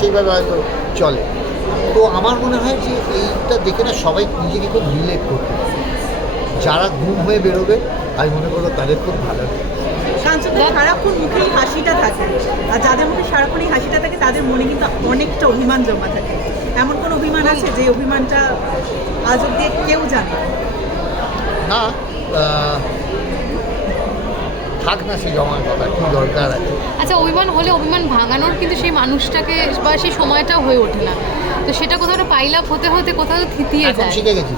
সেইভাবে হয়তো চলে। তো আমার মনে হয় যে এইটা দেখে না সবাই নিজেকে খুব রিলেট করতে পারে। যারা ঘুম হয়ে বেরোবে আমি মনে করবো তাদের খুব ভালো লাগে। সারাক্ষণ মুখেই হাসিটা থাকে, আর যাদের মুখে সারাক্ষণ এই হাসিটা থাকে তাদের মনে কিন্তু অনেকটা অভিমান জমা থাকে। এমন কোন অভিমান আছে যে অভিমানটা আজ অব্দি কেউ জানে না? থাক না সে জমার কথা, কি দরকার আছে? আচ্ছা, অভিমান হলে অভিমান ভাঙানোর কিন্তু সেই মানুষটাকে বা সেই সময়টাও হয়ে ওঠে না, তো সেটা কোথাও একটা পাইল আপ হতে হতে কোথাও থিতিয়ে এখন যায়। শিখে গেছি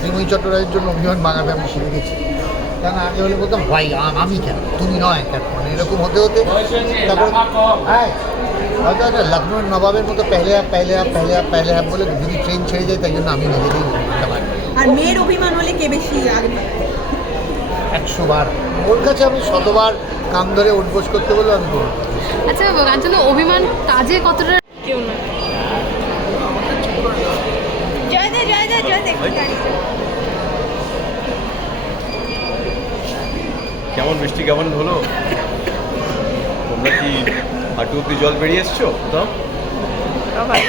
শ্রীময়ী চট্টোপাধ্যায়ের জন্য অভিমান ভাঙাতে আমি শিখে গেছি। কেন আগে হলে বলতাম ভাই আমি কেন, তুমি নয় কেন, মানে এরকম হতে হতে তারপর হয়তো একটা লখনৌর নবাবের মতো পেহলে আপ বলে যদি ট্রেন ছেড়ে যায়, তাই জন্য আমি নিজেকেই বলতে পারি। আর মেয়ের অভিমান হলে কে বেশি আগে 100 বার ওর কাছে আমি 100বার কাম ধরে উঠবোস করতে বলবো আমি করবো। আচ্ছা কাঞ্চন, অভিমান কাজে কতটা কেউ না? কেমন বৃষ্টি কেমন হলো? তোমরা কি হাঁটু অব্দি জল বেরিয়ে এসছো?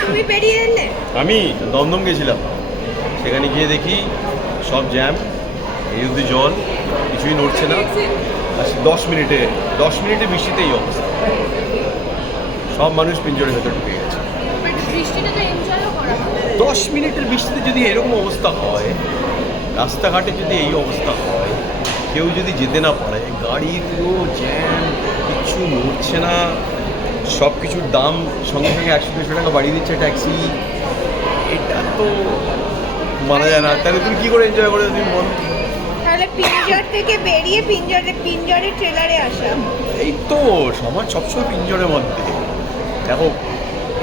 তুমি বেরিয়ে এলে? আমি দমদম গেছিলাম, সেখানে গিয়ে দেখি সব জ্যাম, এই অব্দি জল, কিছুই নড়ছে না। আর 10 মিনিটে বৃষ্টিতে এই অবস্থা, সব মানুষ পিঞ্জরের ভেতর ঢুকে গেছে। 10 মিনিটের বৃষ্টিতে যদি এরকম অবস্থা হয়, রাস্তাঘাটে যদি এই অবস্থা হয়, কেউ যদি যেতে না পারে, গাড়ি পুরো জ্যাম, কিচ্ছু নড়ছে না, সব কিছুর দাম সঙ্গে সঙ্গে 100-200 টাকা বাড়িয়ে দিচ্ছে ট্যাক্সি, এটা তো মানা যায় না। তাহলে তুমি কী করে এনজয় করে তুমি বল? তাহলে পিঞ্জর থেকে বেরিয়ে পিঞ্জরে ট্রেলারে আসা। এই তো সমাজ সবসময় পিঞ্জরের মধ্যে। দেখো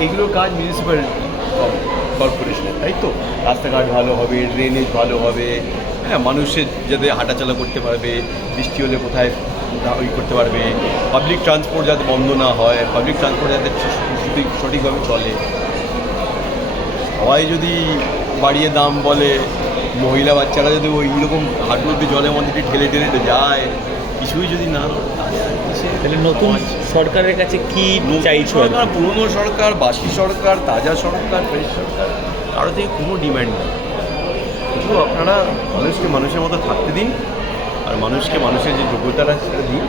এইগুলোর কাজ মিউনিসিপ্যাল কর্পোরেশনের, তাই তো? রাস্তাঘাট ভালো হবে, ড্রেনেজ ভালো হবে, হ্যাঁ, মানুষের যাতে হাঁটাচলা করতে পারবে, বৃষ্টি হলে কোথায় ওই করতে পারবে, পাবলিক ট্রান্সপোর্ট যাতে বন্ধ না হয়, পাবলিক ট্রান্সপোর্ট যাতে সঠিকভাবে চলে। সবাই যদি বাড়িয়ে দাম বলে, মহিলা বাচ্চারা যদি ওই রকম হাঁটু অব্দি জলের মধ্যে ঠেলে যায়, কিছুই যদি না, তাহলে নতুন সরকারের কাছে কি চাইছো? সরকার, পুরনো সরকার, বাসি সরকার, তাজা সরকার, ফ্রেশ সরকার, কারো থেকে কোনো ডিম্যান্ড নেই। শুধু আপনারা মানুষকে মানুষের মতো থাকতে দিন, আর মানুষকে মানুষের যে যোগ্যতাটা সেটা দিন।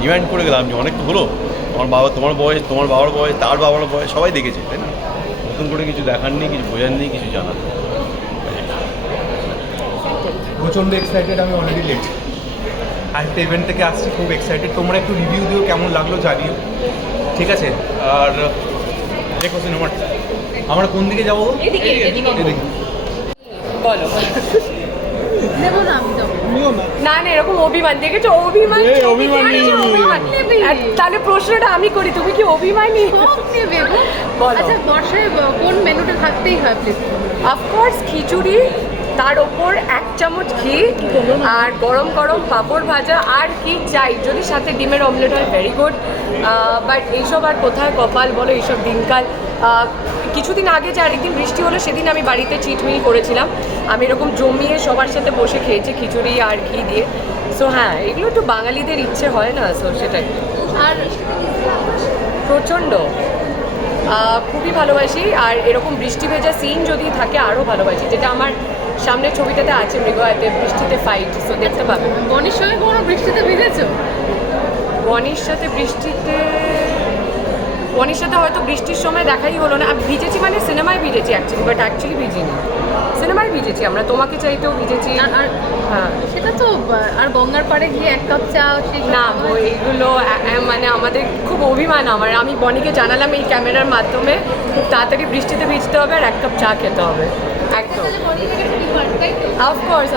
ডিম্যান্ড করে গেলাম যে অনেক তো হলো, তোমার বয়স, তোমার বাবার বয়স, তার বাবার বয়স, সবাই দেখেছে, তাই না? নতুন করে কিছু দেখার নেই, কিছু বোঝার নেই, কিছু জানার নেই। প্রচণ্ড এক্সাইটেড, আমি অলরেডি লেট। আরেকটা ইভেন্ট থেকে আসছি, খুব এক্সাইটেড। তোমরা একটু রিভিউ দিও, কেমন লাগলো জানিও, ঠিক আছে? আর দেখো সিনেমাটা আমরা কোন দিকে যাবো? এদিকে। বলো। দেবো না, আমি দেবো না না, এরকম অভিমান দেখেছো? অভিমান তাহলে প্রশ্নটা আমি করি, তুমি কি অভিমানী? নেবে গো। বলো। আচ্ছা, বর্ষায় কোন মেনুটা থাকতেই হয় প্লিজ? অফকোর্স খিচুড়ি, তার ওপর 1 চামচ ঘি, আর গরম গরম পাঁপড় ভাজা, আর কি চাই? যদি সাথে ডিমের অমলেট হয় ভেরি গুড। বাট এইসব আর কোথায় কপাল বলো, এইসব দিনকাল। কিছুদিন আগে যে আরেকদিন বৃষ্টি হলো, সেদিন আমি বাড়িতে চিটমিল করেছিলাম, আমি এরকম জমিয়ে সবার সাথে বসে খেয়েছি খিচুড়ি আর ঘি দিয়ে। সো হ্যাঁ, এগুলো তো বাঙালিদের ইচ্ছে হয় না, সো সেটাই। আর প্রচণ্ড খুবই ভালোবাসি, আর এরকম বৃষ্টি ভেজা সিন যদি থাকে আরও ভালোবাসি, যেটা আমার সামনের ছবিটাতে আছে, মৃগয়াতে বৃষ্টিতে ফাইট, সো দেখতে পাবে। বনির সঙ্গে কোনো বৃষ্টিতে ভিজেছো? বনির সাথে হয়তো বৃষ্টির সময় দেখাই হলো না। আমি ভিজেছি মানে সিনেমায় ভিজেছি অ্যাকচুয়ালি, বাট অ্যাকচুয়ালি ভিজিনি, সিনেমায় ভিজেছি আমরা, তোমাকে চাইতেও ভিজেছি। আর হ্যাঁ, সেটা তো, আর গঙ্গার পাড়ে গিয়ে 1 কাপ চা, সেই না এইগুলো মানে আমাদের খুব অভিমান। আমি বনিকে জানালাম এই ক্যামেরার মাধ্যমে, খুব তাড়াতাড়ি বৃষ্টিতে ভিজতে হবে আর 1 কাপ চা খেতে হবে, একদম। অফকোর্স।